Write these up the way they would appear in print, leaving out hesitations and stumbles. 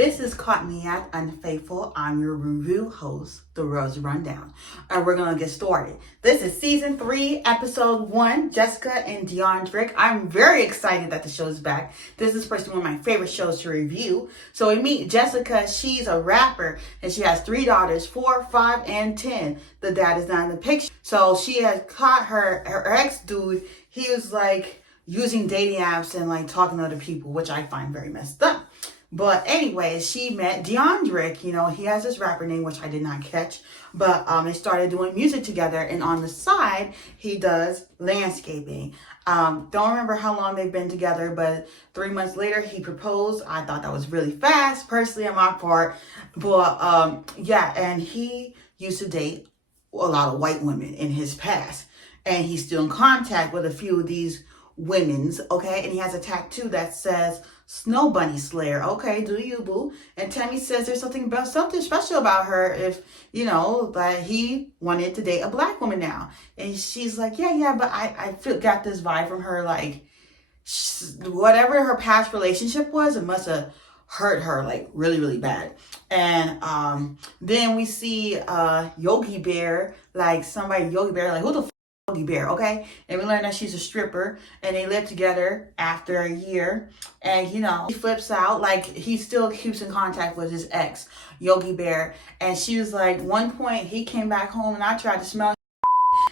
This is Caught Me at Unfaithful. I'm your review host, The Rose Rundown, and we're gonna get started. This is season 3, episode 1, Jessica and Deyondrick. I'm very excited that the show is back. This is personally one of my favorite shows to review. So we meet Jessica. She's a rapper, and she has 3 daughters, 4, 5, and 10. The dad is not in the picture. So she has caught her ex-dude. He was like using dating apps and like talking to other people, which I find very messed up. But anyways, she met Deyondrick. You know, he has this rapper name, which I did not catch. But they started doing music together. And on the side, he does landscaping. Don't remember how long they've been together, but 3 months later, he proposed. I thought that was really fast, personally, on my part. But yeah, and he used to date a lot of white women in his past. And he's still in contact with a few of these women's, okay? And he has a tattoo that says Snow Bunny Slayer. Okay, do you, boo? And Tammy says there's something special about her if, you know, that he wanted to date a black woman now. And she's like, yeah, but I got this vibe from her, like, whatever her past relationship was, it must have hurt her, like, really, really bad. And then we see Yogi Bear, like, Yogi Bear, like, who the Yogi Bear, okay? And we learn that she's a stripper, and they live together after a year. And you know, he flips out, like he still keeps in contact with his ex, Yogi Bear. And she was like, one point he came back home and I tried to smell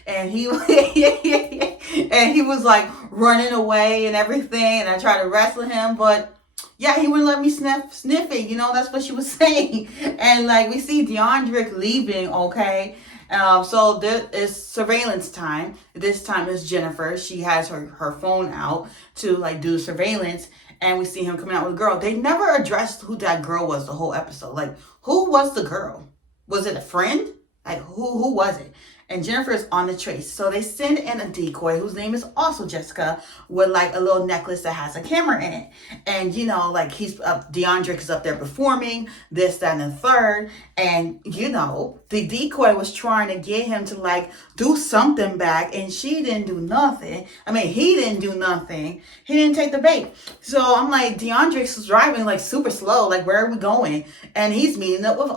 and he and he was like running away and everything, and I tried to wrestle him, but yeah, he wouldn't let me sniff it, you know, that's what she was saying. And like we see Deyondrick leaving, okay? So there is surveillance time. This time is Jennifer. She has her phone out to like do surveillance, and we see him coming out with a girl. They never addressed who that girl was the whole episode. Like, who was the girl? Was it a friend? Like, who was it? And Jennifer is on the trace. So they send in a decoy whose name is also Jessica, with like a little necklace that has a camera in it. And you know, like Deyondrick is up there performing this, that, and the third. And you know, the decoy was trying to get him to like do something back, and she didn't do nothing. I mean, he didn't do nothing. He didn't take the bait. So I'm like, Deyondrick's driving like super slow. Like, where are we going? And he's meeting up with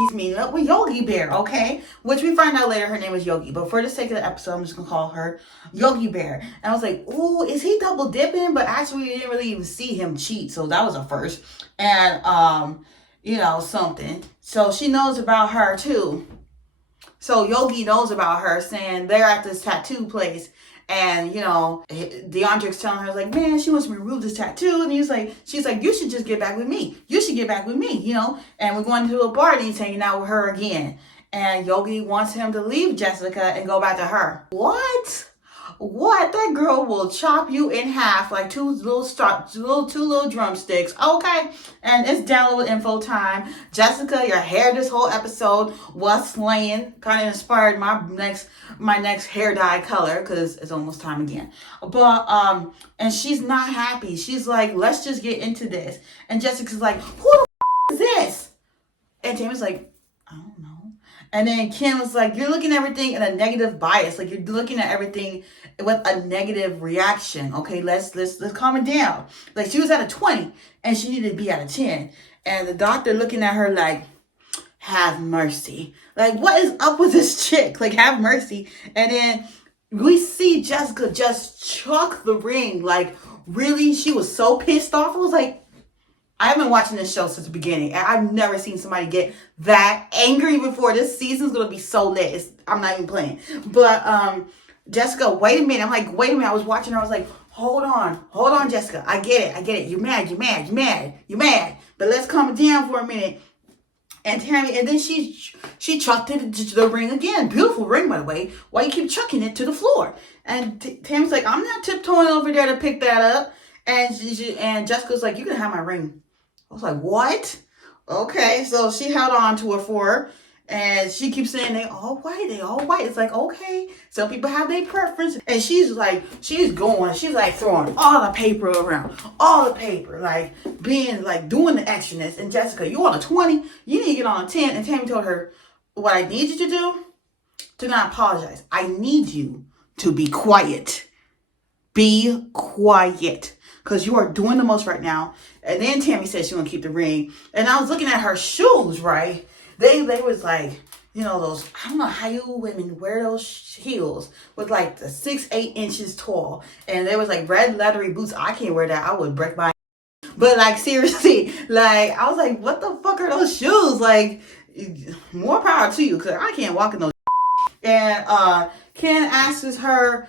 He's meeting up with Yogi Bear, okay? Which we find out later her name is Yogi. But for the sake of the episode, I'm just going to call her Yogi Bear. And I was like, ooh, is he double dipping? But actually, we didn't really even see him cheat. So that was a first. And, you know, something. So she knows about her, too. So Yogi knows about her, saying they're at this tattoo place. And, you know, Deyondrick's telling her, like, man, she wants me to remove this tattoo. And she's like, you should just get back with me. You should get back with me, you know. And we're going to a party, he's hanging out with her again. And Yogi wants him to leave Jessica and go back to her. What? That girl will chop you in half like two little drumsticks. Okay, and it's download info time. Jessica, your hair this whole episode was slaying. Kind of inspired my next hair dye color because it's almost time again. But and she's not happy. She's like, let's just get into this. And Jessica's like, who the is this? And Tammy's like, I don't know. And then Kim was like, you're looking at everything in a negative bias. Like, you're looking at everything with a negative reaction. Okay, let's calm it down. Like, she was at a 20 and she needed to be at a 10. And the doctor looking at her like, have mercy. Like, what is up with this chick? Like, have mercy. And then we see Jessica just chuck the ring. Like, really? She was so pissed off. I was like, I've been watching this show since the beginning, and I've never seen somebody get that angry before. This season's gonna be so lit. I'm not even playing. But Jessica, wait a minute. I'm like, wait a minute. I was watching her. I was like, hold on, Jessica. I get it. You're mad. But let's calm it down for a minute. And Tammy, and then she chucked it to the ring again. Beautiful ring, by the way. Why you keep chucking it to the floor? And Tammy's like, I'm not tiptoeing over there to pick that up. And Jessica's like, you can have my ring. I was like, what? Okay, so she held on to it for her, and she keeps saying they all white. It's like, okay, some people have their preference. And she's like throwing all the paper around, like being like doing the extraness. And Jessica, you on a 20, you need to get on a 10. And Tammy told her, what I need you to do, do not apologize. I need you to be quiet. Be quiet. because you are doing the most right now. And then Tammy said she gonna keep the ring. And I was looking at her shoes, right? They was like, you know, those, I don't know how you women wear those heels with like the 6-8 inches tall. And there was like red leathery boots. I can't wear that. I would break my, but like seriously, like I was like, what the fuck are those shoes? Like, more power to you, because I can't walk in those. And Ken ask her,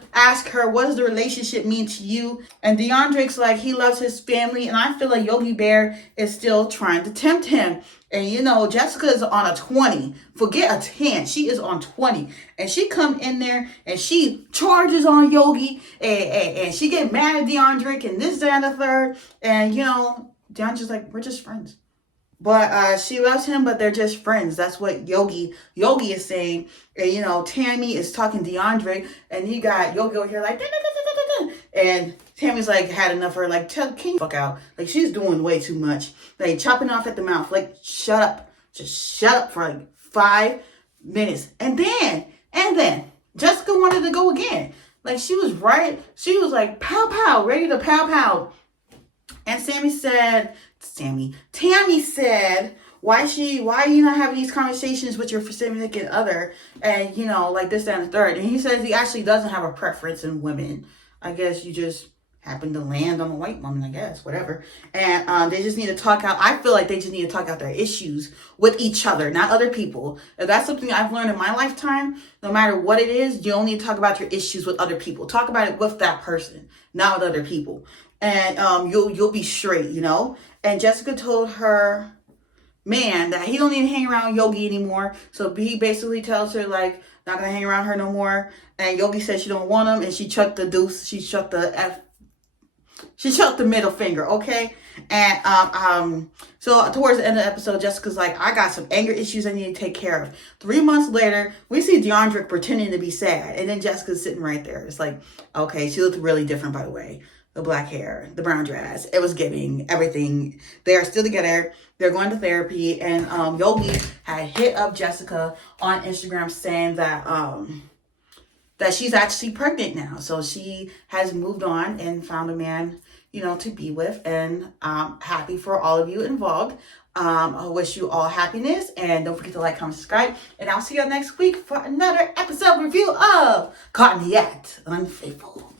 what does the relationship mean to you? And Deyondrick's like, he loves his family, and I feel like Yogi Bear is still trying to tempt him. And you know, Jessica's on a 20. Forget a 10. She is on 20. And she come in there and she charges on Yogi, and she get mad at Deyondrick and this, that, and the third. And you know, Deyondrick's like, we're just friends. But she loves him, but they're just friends. That's what Yogi is saying. And you know, Tammy is talking to Deyondrick, and you got Yogi over here like, da, da, da, da, da, da. And Tammy's like had enough of her, like, can you fuck out? Like, she's doing way too much. Like, chopping off at the mouth. Like, shut up. Just shut up for like 5 minutes. And then Jessica wanted to go again. Like, she was like, pow, pow, ready to pow, pow. And Tammy said, why are you not having these conversations with your significant other? And, you know, like this, that, and the third. And he says he actually doesn't have a preference in women. I guess you just happen to land on a white woman, I guess, whatever. And they just need to talk out. I feel like they just need to talk out their issues with each other, not other people. If that's something I've learned in my lifetime, no matter what it is, you don't need to talk about your issues with other people. Talk about it with that person, not with other people. And you'll be straight, you know. And Jessica told her man that he don't need to hang around Yogi anymore. So he basically tells her like, not gonna hang around her no more. And Yogi said she don't want him, and she chucked the deuce. She chucked the middle finger, okay? And so towards the end of the episode, Jessica's like, I got some anger issues I need to take care of. 3 months later, we see Deyondrick pretending to be sad, and then Jessica's sitting right there. It's like, okay, she looked really different, by the way. The black hair, the brown dress, it was giving everything. They are still together. They're going to therapy, and Yogi had hit up Jessica on Instagram saying that that she's actually pregnant now. So she has moved on and found a man, you know, to be with, and happy for all of you involved. I wish you all happiness, and don't forget to like, comment, subscribe, and I'll see you next week for another episode review of Caught in the Act, Unfaithful.